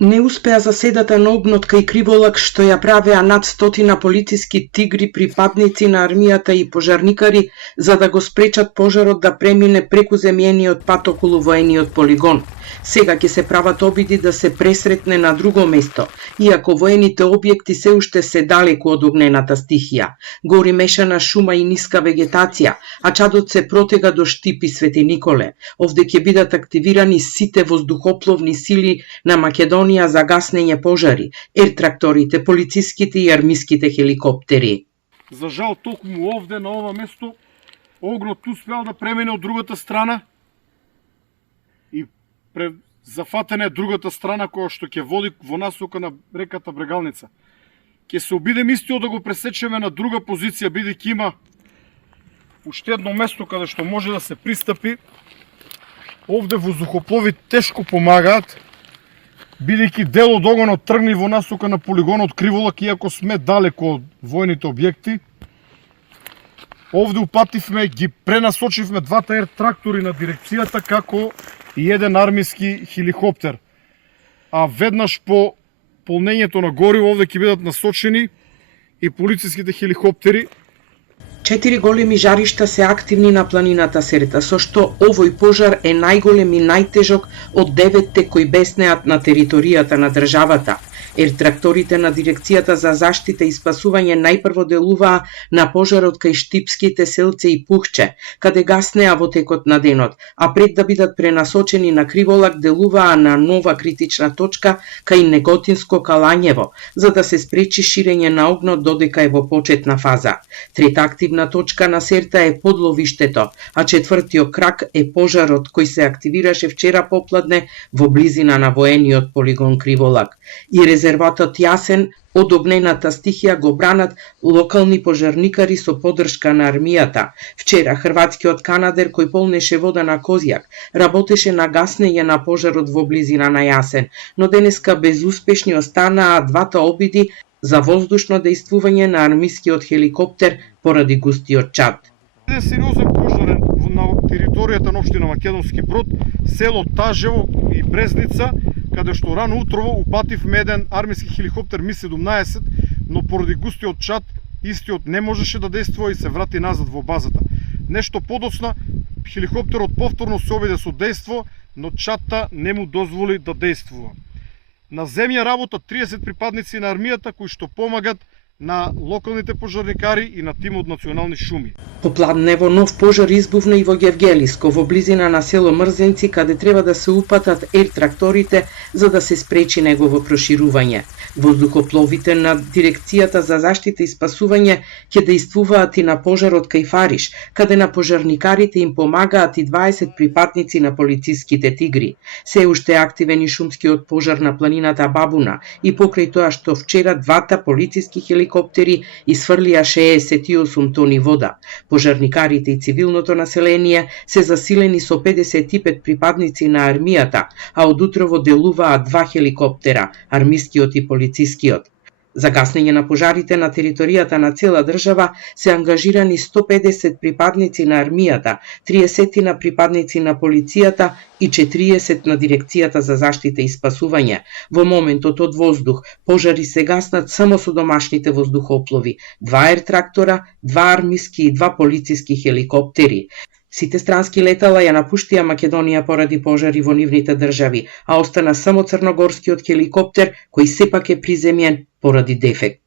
Не успеа заседата на огнот кај Криволак што ја правеа над 100 полициски тигри, припадници на армијата и пожарникари за да го спречат пожарот да премине преку земјениот пат околу воениот полигон. Сега ќе се прават обиди да се пресретне на друго место, иако воените објекти се уште се далеку од огнената стихија. Гори мешана шума и ниска вегетација, а чадот се протега до Штип и Свети Николе. Овде ќе бидат активирани сите воздухопловни сили на Македонија за гаснење пожари, ертракторите, полициските и армиските хеликоптери. За жал, токму овде на ова место огнот успеал да премине од другата страна и зафатена е другата страна која што ќе води во насока на реката Брегалница. Ќе се обидем истиот да го пресечеме на друга позиција, бидејќи има уште едно место каде што може да се пристапи. Овде воздухоплови тешко помагаат, бидејќи дел од огонот тргни во насока на полигонот Криволак, иако сме далеко од војните објекти. Овде упативме, ги пренасочивме двата ер-трактори на дирекцијата, како и еден армиски хеликоптер. А веднаш по полнењето на гориво овде ќе бидат насочени и полициските хеликоптери. 4 големи жаришта се активни на планината Серета, со што овој пожар е најголем и најтежок од 9 кои беснеат на територијата на државата. Ертракторите на дирекцијата за заштита и спасување најпрво делуваа на пожарот кај Штипските селце и Пухче, каде гаснеа во текот на денот, а пред да бидат пренасочени на Криволак делуваа на нова критична точка кај Неготинско Калањево, за да се спречи ширење на огнот додека е во почетна фаза. Трета активна точка на Серта е подловиштето, а четвртиот крак е пожарот кој се активираше вчера попладне во близина на воениот полигон Криволак. И резерватот Јасен од огнената стихија го бранат локални пожарникари со поддршка на армијата. Вчера хрватскиот канадер кој полнеше вода на Козјак работеше на гаснење на пожарот во близина на Јасен, но денеска безуспешни останаа двата обиди за воздушно дејствување на армискиот хеликоптер поради густиот чад. Еден сериозен пожар на територијата на општина Македонски Брод, село Тажево и Брезница, каде што рано утрово упативме еден армиски хеликоптер Ми-17, но поради густиот чад истиот не можеше да дејствува и се врати назад во базата. Нешто подоцна, хеликоптерот повторно се обиде со дејство, но чадта не му дозволи да дејствува. На земја работат 30 припадници на армијата кои што помагат на локалните пожарникари и на тимот национални шуми. Попладнево нов пожар избувна и во Гевгелиско, во близина на село Мрзенци, каде треба да се упатат ер-тракторите за да се спречи негово проширување. Воздухопловите на дирекцијата за заштита и спасување ќе дејствуваат и на пожарот кај Фариш, каде на пожарникарите им помагаат и 20 припадници на полициските тигри. Се уште активен и шумскиот пожар на планината Бабуна и покрај тоа што вчера двата полициски хеликоптери исфрлија 68 тони вода. Пожарникарите и цивилното население се засилени со 55 припадници на армијата, а од утрово делуваат 2 хеликоптера, армискиот и полицискиот. За гаснење на пожарите на територијата на цела држава се ангажирани 150 припадници на армијата, 30 на припадници на полицијата и 40 на дирекцијата за заштита и спасување. Во моментот од воздух пожари се гаснат само со домашните воздухоплови, 2 ер-трактора, 2 армиски и 2 полициски хеликоптери. Сите странски летала ја напуштија Македонија поради пожари во нивните држави, а остана само црногорскиот хеликоптер кој сепак е приземјен поради дефект.